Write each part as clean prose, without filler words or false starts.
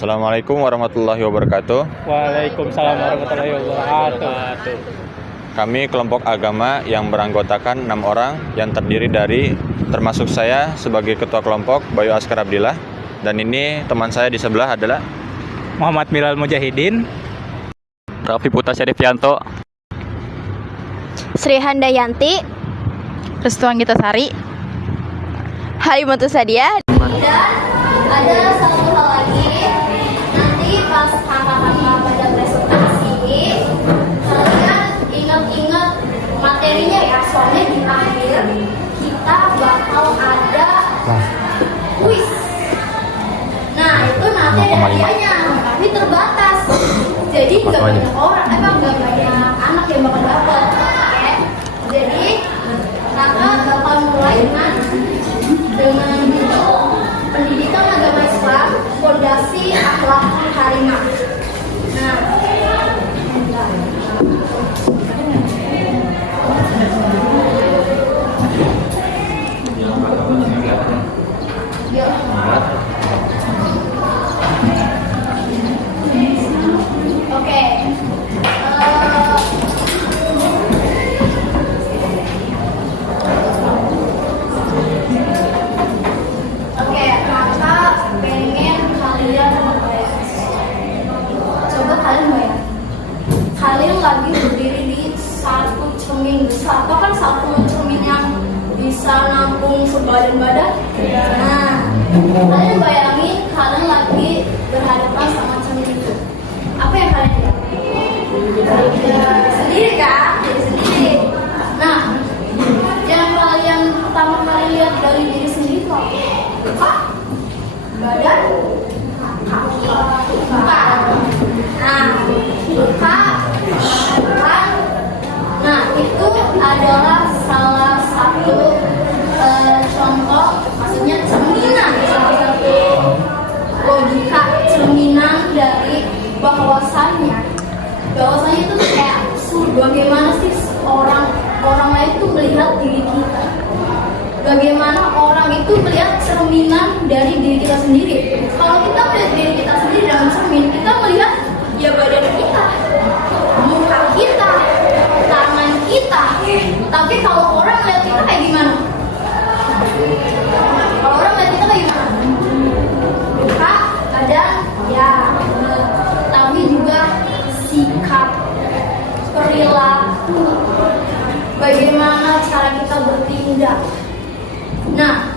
Assalamualaikum warahmatullahi wabarakatuh. Waalaikumsalam warahmatullahi wabarakatuh. Kami kelompok agama yang beranggotakan 6 orang yang terdiri dari termasuk saya sebagai ketua kelompok Bayu Askar Abdillah, dan ini teman saya di sebelah adalah Muhammad Milal Mujahidin, Raffi Putra Syarifianto, Sri Handayanti, Restuan Gita Sari, Halimatu Sadia. Dan ada satu hal lagi, nanti pas kakak-kakak pada presentasi kalian ingat-ingat materinya ya, soalnya di akhir kita bakal ada kuis. Nah itu nanti ada hadiahnya, tapi terbatas. Jadi nggak banyak orang, nggak banyak anak yang bakal dapat. Oke? Jadi kakak bakal mulai dengan judul Pendidikan Agama Islam, Fondasi Akhlak Karimah. Nah, oke. Oke, kakak pengen kalian coba kalian bayangin. Kalian lagi berdiri di satu cermin besar. Atau kan satu cermin yang bisa nampung sebadan-badan. Nah, kalian bayangin kalian lagi berhadapan sama cermin itu. Apa yang kalian lihat? Sendiri kan? Jadi sendiri. Nah, yang kalian pertama kali lihat dari diri sendiri itu apa? Muka, badan, kaki, bukan. Nah, muka, bukan. Nah, itu adalah salah satu contoh, maksudnya cerminan, salah satu logika cerminan dari bahwasannya itu kayak bagaimana sih orang lain itu melihat diri kita. Bagaimana orang itu melihat cerminan dari diri kita sendiri. Kalau kita melihat diri kita sendiri dalam cermin, kita melihat ya badan kita, muka kita, tangan kita. Tapi kalau orang melihat kita kayak gimana? Kalau orang melihat kita kayak gimana? Muka, badan, ya. Tapi juga sikap, perilaku, bagaimana cara kita bertindak. Nah,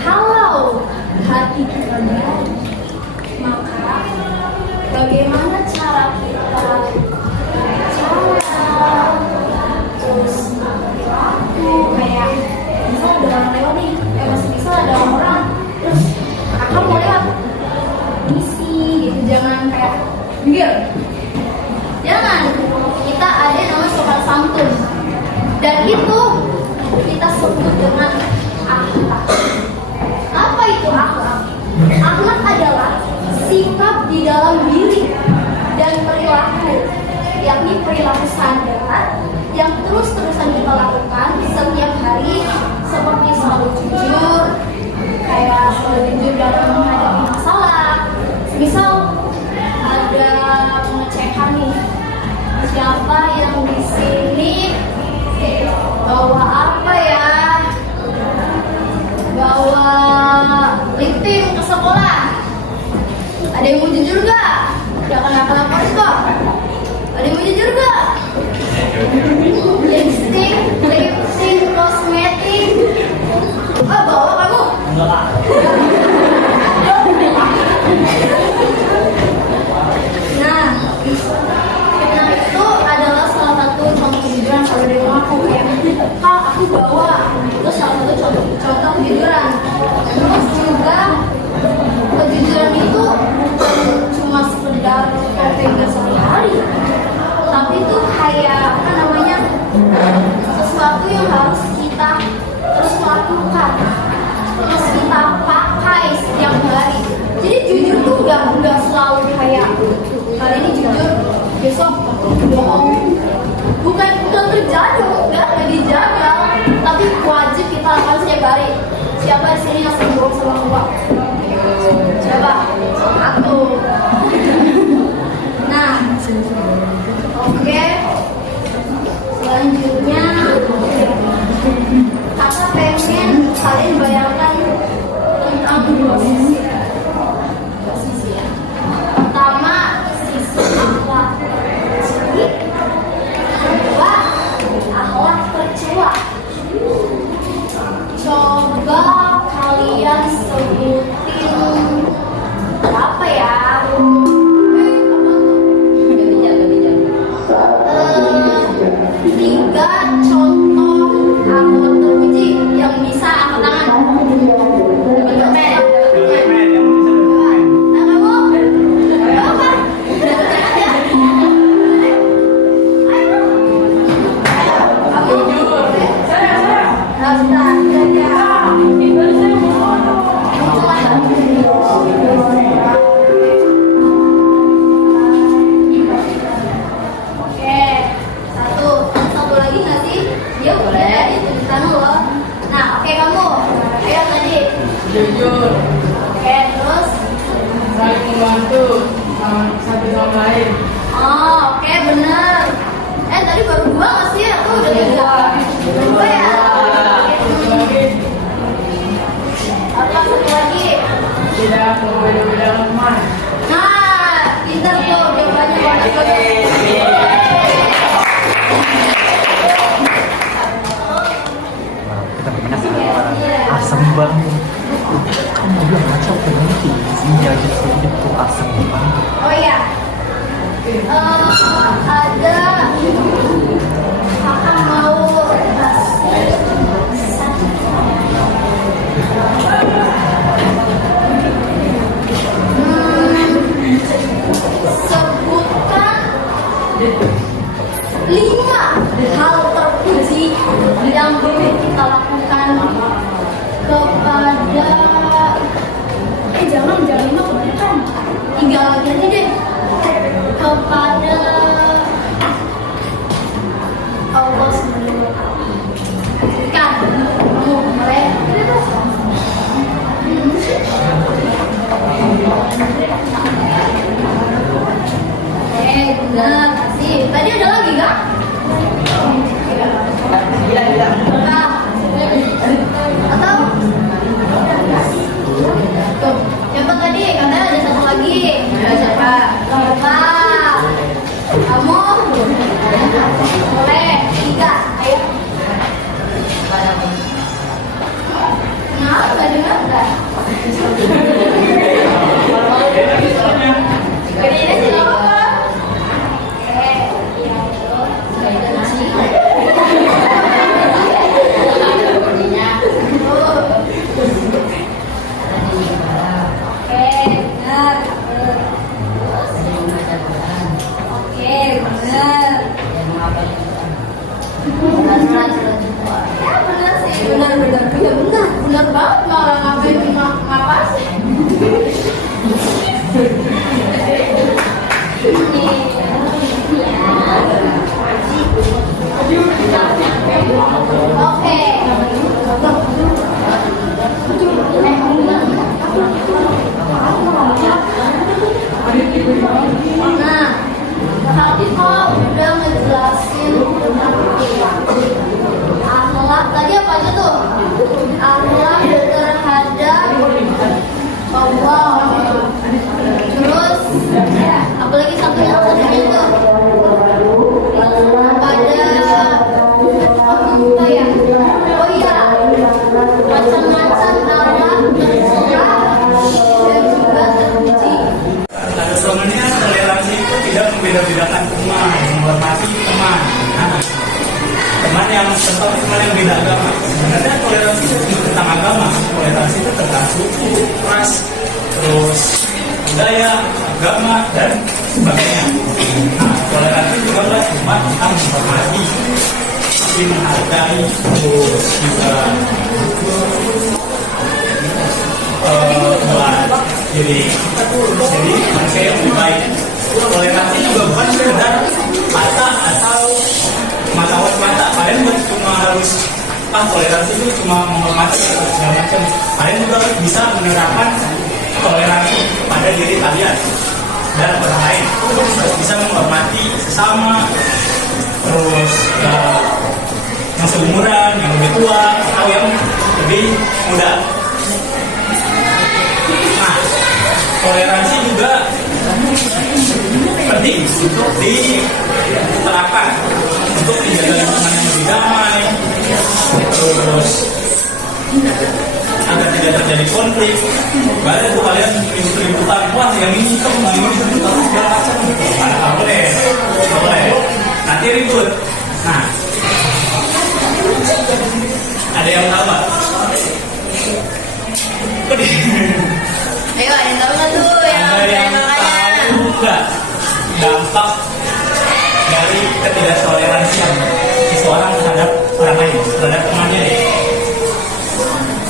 kalau hati kita baik, maka bagaimana cara kita terus perilaku, kayak misal ada orang lewat nih, misal ada orang terus kakak mau lihat misi gitu, jangan kayak minggir, jangan. Kita ada namanya sopan santun, dan itu kita sebut dengan akhlak. Apa itu akhlak? Akhlak adalah sikap di dalam diri dan perilaku, yakni perilaku sadar yang terus-terusan kita lakukan setiap hari, seperti selalu jujur, kayak selalu jujur dalam menghadapi masalah. Misal ada pengecekan nih, siapa yang di sini bawa apa ya? Bawa lipstick ke sekolah. Ada yang mau jujur gak? Jangan nakal-nakal kok. Ada yang mau jujur gak? Lipstick, kosmetik. Bawa kamu? Nah, itu adalah salah satu contoh kejujuran kalau dari aku, kayak Kak, aku bawa. Itu salah satu contoh kejujuran. Terus juga kejujuran itu bukan cuma sekedar pegang sehari-hari, tapi itu kayak apa namanya, sesuatu yang harus kita terus lakukan, terus kita pakai setiap hari. Jadi jujur tuh nggak selalu kayak kali ini jujur, besok bohong. Bukan terjadi, nggak dijaga, tapi wajib kita lakukan setiap hari. Siapa di sini yang sering bohong sama Allah? Siapa? Aku. Tuh. Nah, oke. Selanjutnya, kakak pengen kalian bayangkan tentang dua sisi. Pertama, sisi akhlak syirik. Kedua, akhlak tercela. Coba kalian sebutin apa ya? Tiga contoh anggota terpuji yang bisa angkat tangan. Jujur, Oke, terus? saling membantu satu sama lain. Oh, oke, bener. Tadi baru dua nggak sih? Aku udah tiga. Dua ya? Satu lagi, Apa satu lagi? tidak berbeda-beda lemah. Nah, pintar tuh, jawabannya bagus. Asam banget. Kamu bilang macam peneliti isinya gitu itu asam banget. Oh iya, ada kakak mau kasih satu. Sebutkan 5 hal terpuji yang boleh kita lakukan kepada jangan 5 kebanyakan, 3 lagi aja deh, kepada Allah Subhanahu wa Ta'ala. Kan kamu boleh benar kasih. Tadi ada lagi nggak? Nah, atau tuh, coba tadi katanya ada satu lagi. Coba, kamu boleh 3, ayo. Kenapa nggak dengar nggak? Gedein aja nggak apa-apa. Benar banget, malah ngapain ngapa sih? Oke. Nah, tadi kok udah ngejelasin tentang akhlak. Tadi apa aja tuh? Akhlak terhadap Allah. Terus apalagi satunya tuh apa ya? Oh iya, macam-macam akhlak tercela dan juga terpuji. Sebenarnya toleransi itu tidak membeda-bedakan teman, menghormati teman. Nah, teman yang contoh teman yang beda agama. Sebenarnya toleransi itu tentang agama. Toleransi itu tentang suku, ras, terus budaya, agama dan sebagainya. Nah, toleransi juga cuma tentang menghormati, menghargai, terus juga jadi manusia yang lebih baik. Toleransi juga bukan sekedar mata atau mata. Kalian bukan cuma harus toleransi itu cuma menghormati atau segala macam. Kalian juga bisa menerapkan toleransi pada diri kalian dan orang lain. Harus bisa menghormati sesama, terus yang seumuran, yang lebih tua, atau yang lebih muda. Nah, toleransi juga penting untuk diterapkan untuk menjaga lingkungan yang lebih damai, terus agar tidak terjadi konflik. Baru itu kalian ribut-ributan, wah yang ini segala macam, nggak boleh, nanti ribut. Nah, ada yang tahu nggak? Ayo, ada yang tahu nggak tuh Ada yang tahu nggak dampak dari ketidaktoleransian seseorang terhadap orang lain, terhadap temannya deh?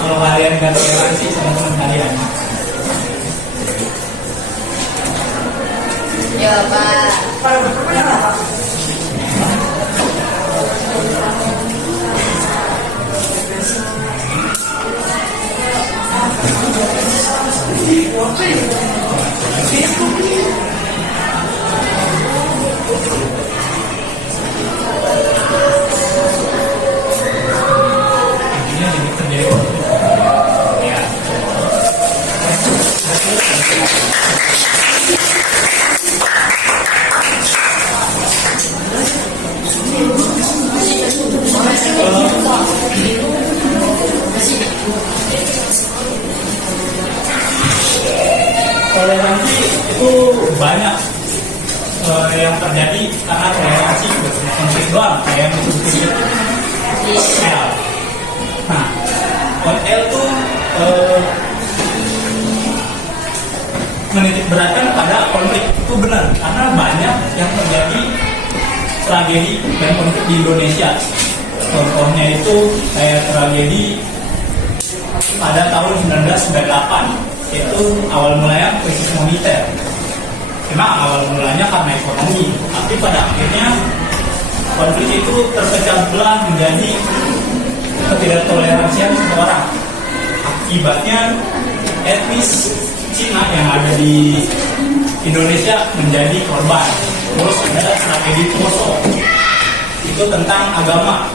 Kalau kalian nggak toleransi sama teman kalian, ya Pak. ini jadi terjadi konflik. Ya. Toleransi itu banyak yang terjadi karena toleransi konflik doang, kayak yang disebut L. Nah, L itu menitik beratkan pada konflik itu benar, karena banyak yang terjadi tragedi dan konflik di Indonesia. Contohnya itu kayak tragedi pada tahun 1998, itu awal mulanya krisis moneter. Memang awal mulanya karena ekonomi, tapi pada akhirnya konflik itu terpecah belah menjadi ketidaktoleransian seseorang. Akibatnya etnis Cina yang ada di Indonesia menjadi korban. Terus ada tragedi Poso, itu tentang agama.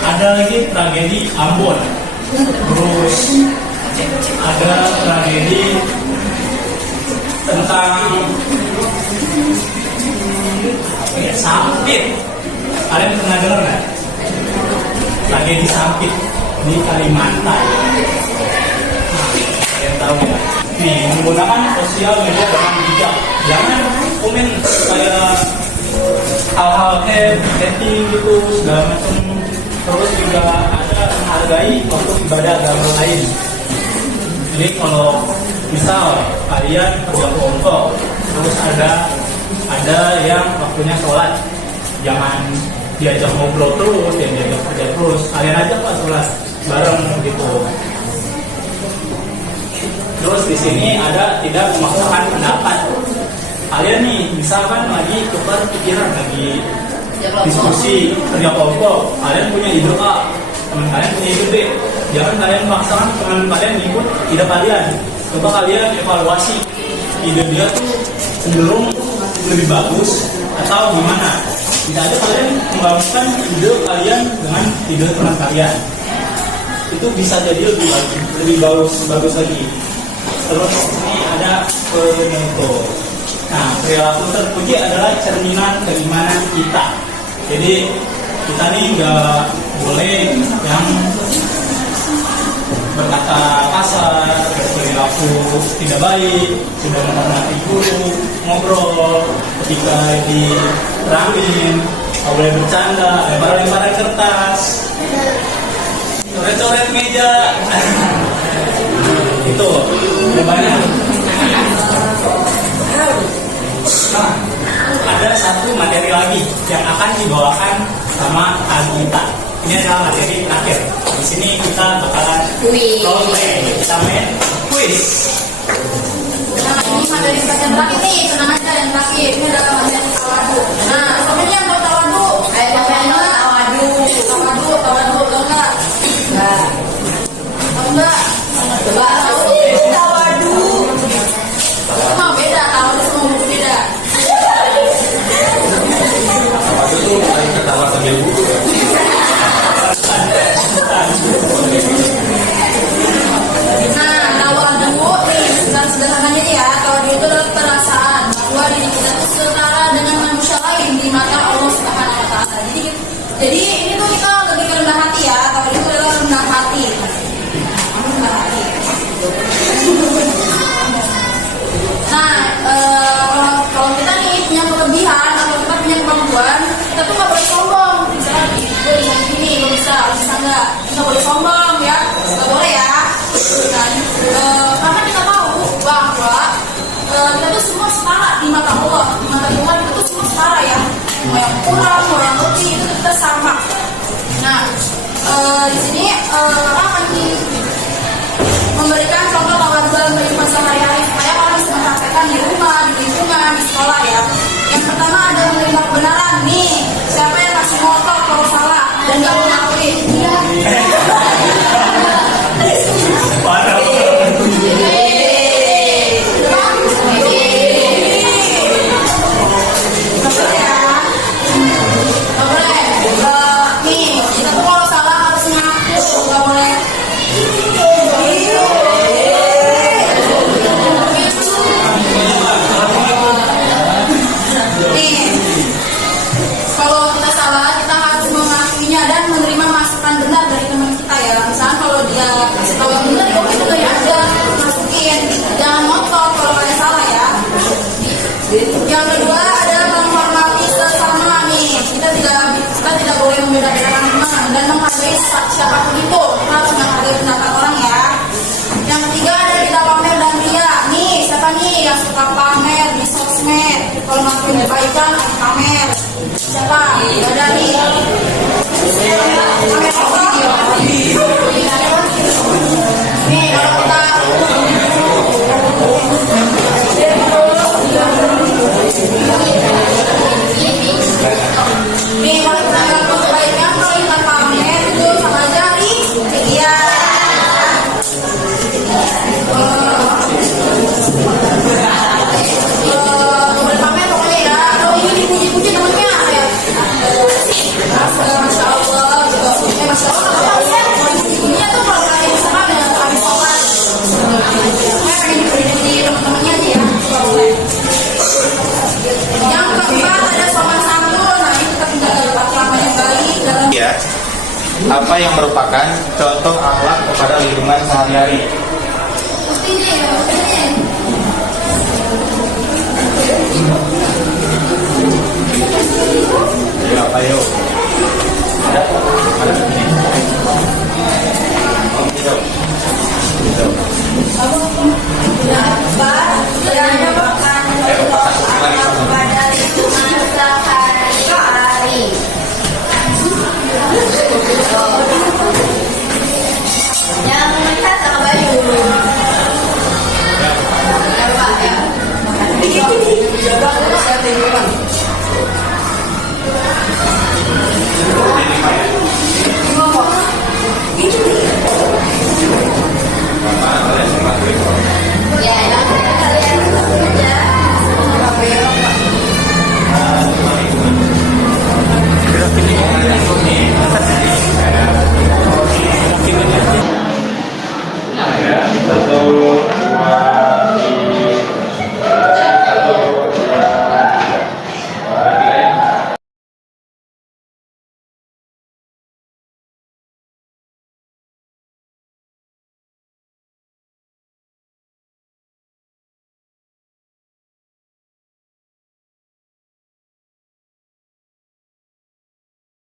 Ada lagi tragedi Ambon. Terus ada tragedi tentang Sampit. Kalian pernah dengar nggak? Tragedi Sampit di Kalimantan. Nah, kalian tahu ya? Nih, menggunakan sosial media dengan bijak. Jangan komen kayak hal-hal happy gitu segala macam. Terus juga ada menghargai waktu ibadah agama lain. Jadi kalau misal kalian kerja kelompok, terus ada yang waktunya sholat, jangan diajak ngobrol terus, yang diajak kerja terus. Kalian aja Pak sholat bareng gitu. Terus di sini ada tidak memaksakan pendapat. Kalian nih misalkan lagi tukar pikiran, lagi diskusi kerja kelompok, kalian punya ide A, teman kalian punya ide B, jangan kalian memaksakan teman kalian ikut ide kalian. Coba kalian evaluasi ide dia tuh cenderung lebih bagus atau gimana. Tidak ada kalian mengembangkan ide kalian dengan ide teman kalian, itu bisa jadi lebih bagus lagi. Terus ini ada penentu. Nah, perilaku terpuji adalah cerminan keimanan kita. Jadi kita nih nggak boleh yang berkata kasar, berperilaku tidak baik, sudah menghormati guru, ngobrol ketika diterangin, nggak boleh bercanda, lempar-lemparan kertas, coret-coret meja. Itu udah banyak. Nah, ada satu materi lagi yang akan dibawakan sama Agita. Ini adalah materi terakhir. Di sini kita bakalan role play, kita main quiz. Nah, ini materi yang terakhir nih, tenang aja yang terakhir. Ini adalah materi tawadu. Nah, sebenarnya mau tawadu. Ayo tawadu, tau nggak? Nggak. Tahu nggak? Coba. Tawadu. Jadi ini tuh kita lebih ke rendah hati ya, tapi itu adalah rendah hati. Rendah hati. Nah, kalau kita nih punya kelebihan atau kita punya kemampuan, kita tuh nggak boleh sombong. Misalnya, gue bisa gini, gue bisa nggak? Nggak boleh sombong ya, nggak boleh ya. Karena kita tahu bahwa kita tuh semua setara di mata Allah, di mata Tuhan kita tuh semua setara ya. Mau yang kurang, mau yang lebih itu kita sama. Nah, di sini akan memberikan contoh tawar dalam kehidupan sehari-hari supaya orang bisa mempraktekkan di rumah, di lingkungan, di sekolah ya. Yang pertama ada menerima kebenaran nih. Siapa yang masih ngotot kalau salah dan nggak mau ngakuin? Iya. Yang kedua adalah menghormati sesama nih. Kita tidak boleh membeda-bedakan teman dan menghargai siapapun itu. Kita harus menghargai pendapat orang ya. Yang ketiga ada tidak pamer dan ria. Nih siapa nih yang suka pamer di sosmed? Kalau ngelakuin kebaikan pamer. Siapa? Ada nih. Pamer apa? Nih kalau kita nih kalau kita ngelakuin kebaikan, kalau kita pamer itu sama aja nih. Iya. Boleh pamer pokoknya ya. Kalau ini dipuji-puji temennya kayak Masya Allah gitu. Masya Allah apa ya? Pujinya tuh kalau kalian sama dengan kalian sholat. Saya pengen dipuji temen-temennya aja ya. Yang keempat ada sopan santun. Nah ini kita menjaga tata krama yang baik dalam Ya, apa yang merupakan contoh akhlak kepada lingkungan sehari-hari? mesti nih